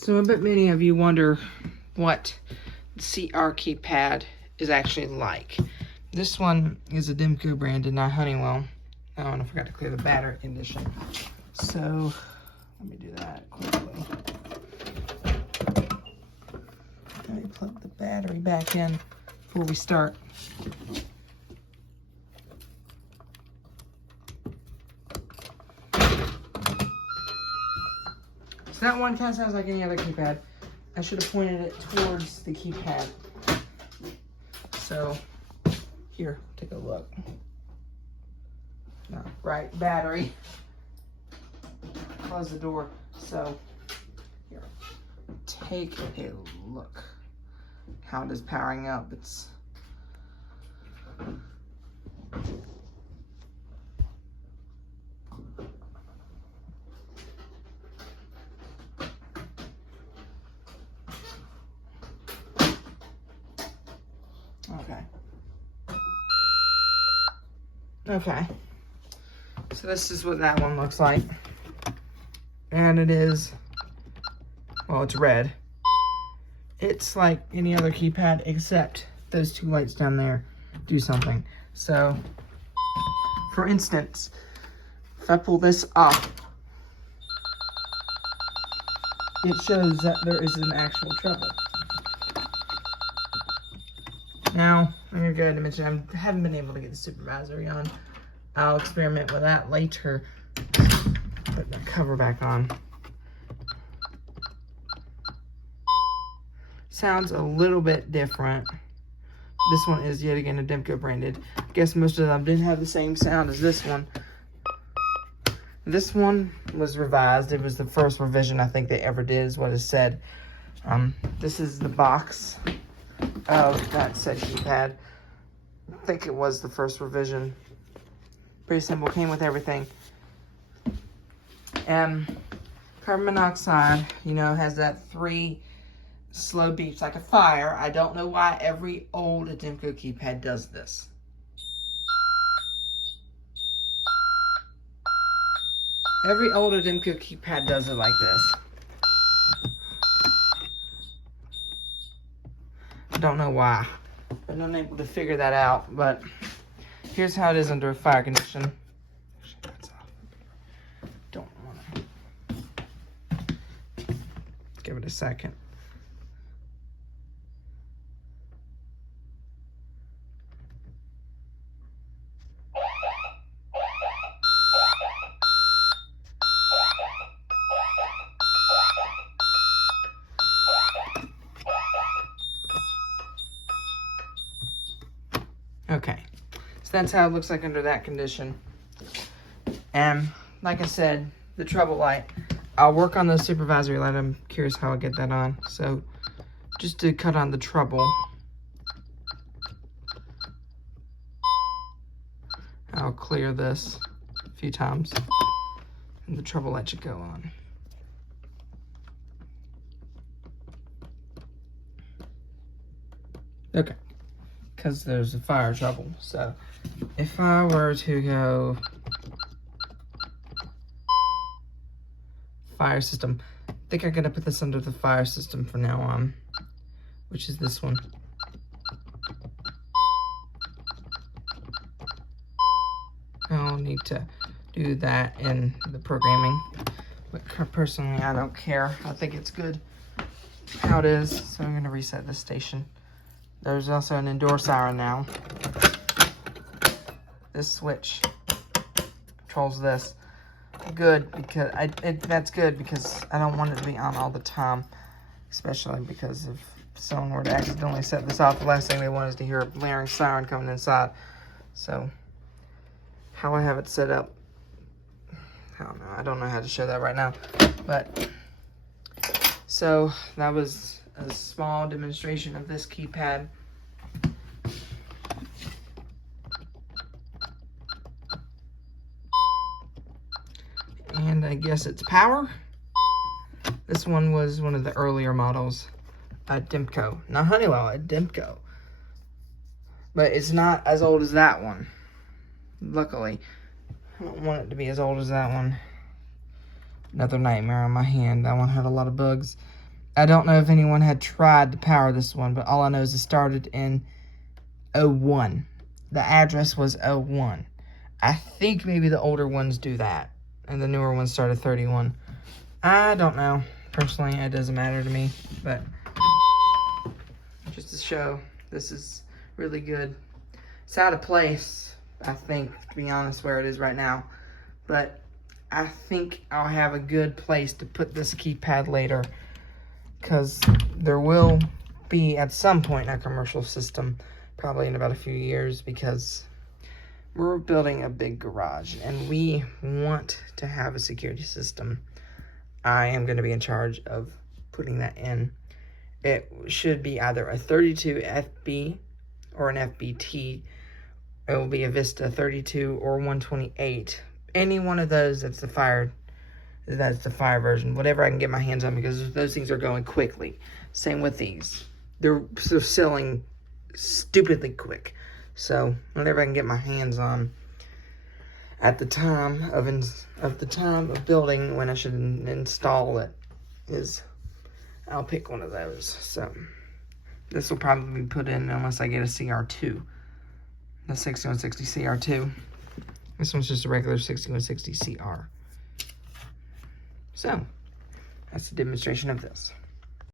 So I bet many of you wonder what the CR keypad is actually like. This one is Ademco branded, not Honeywell. Oh, and I forgot to clear the battery condition. So let me do that quickly. Let me plug the battery back in before we start. So that one kind of sounds like any other keypad. I should have pointed it towards the keypad. So here, take a look. No, right, battery. Close the door. So here, take a look. How it is powering up. It's okay. So this is what that one looks like. And it is, well, it's red. It's like any other keypad except those two lights down there do something. So, for instance, if I pull this up, it shows that there is an actual treble. Now, I'm going to go ahead and mention I haven't been able to get the supervisory on. I'll experiment with that later. Put the cover back on. Sounds a little bit different. This one is yet again Ademco branded. I guess most of them didn't have the same sound as this one. This one was revised. It was the first revision I think they ever did, is what it said. This is the box of that said keypad. I think it was the first revision. Pretty simple, came with everything. And carbon monoxide, you know, has that 3 slow beeps like a fire. I don't know why every old Ademco keypad does this. Every old Ademco keypad does it like this. I don't know why. I'm unable to figure that out, but here's how it is under a fire condition. Don't want to. Give it a second. Okay, so that's how it looks like under that condition. And like I said, the treble light, I'll work on the supervisory light. I'm curious how I'll get that on. So just to cut on the treble, I'll clear this a few times and the treble light should go on. Okay, because there's a fire trouble. So if I were to go fire system, I think I'm gonna put this under the fire system from now on, which is this one. I'll need to do that in the programming, but personally I don't care. I think it's good how it is, so I'm gonna reset this station. There's also an Endorser siren now. This switch controls this. Good, because that's good because I don't want it to be on all the time, especially because if someone were to accidentally set this off, the last thing they want is to hear a blaring siren coming inside. So how I have it set up, I don't know how to show that right now, but so that was a small demonstration of this keypad. And I guess it's power. This one was one of the earlier models, Ademco, not Honeywell, Ademco. But it's not as old as that one, luckily. I don't want it to be as old as that one. Another nightmare on my hand. That one had a lot of bugs. I don't know if anyone had tried to power this one, but all I know is it started in 01. The address was 01. I think maybe the older ones do that, and the newer ones start at 31. I don't know. Personally, it doesn't matter to me, but just to show, this is really good. It's out of place, I think, to be honest, where it is right now, but I think I'll have a good place to put this keypad later, because there will be, at some point, a commercial system, probably in about a few years, because we're building a big garage, and we want to have a security system. I am going to be in charge of putting that in. It should be either a 32 FB or an FBT. It will be a Vista 32 or 128. Any one of those that's the fire version. Whatever I can get my hands on, because those things are going quickly. Same with these. They're selling stupidly quick. So whatever I can get my hands on at the time of building, when I should install it, I'll pick one of those. So this will probably be put in unless I get a CR2, the 6160 CR2. This one's just a regular 6160 CR. So that's a demonstration of this.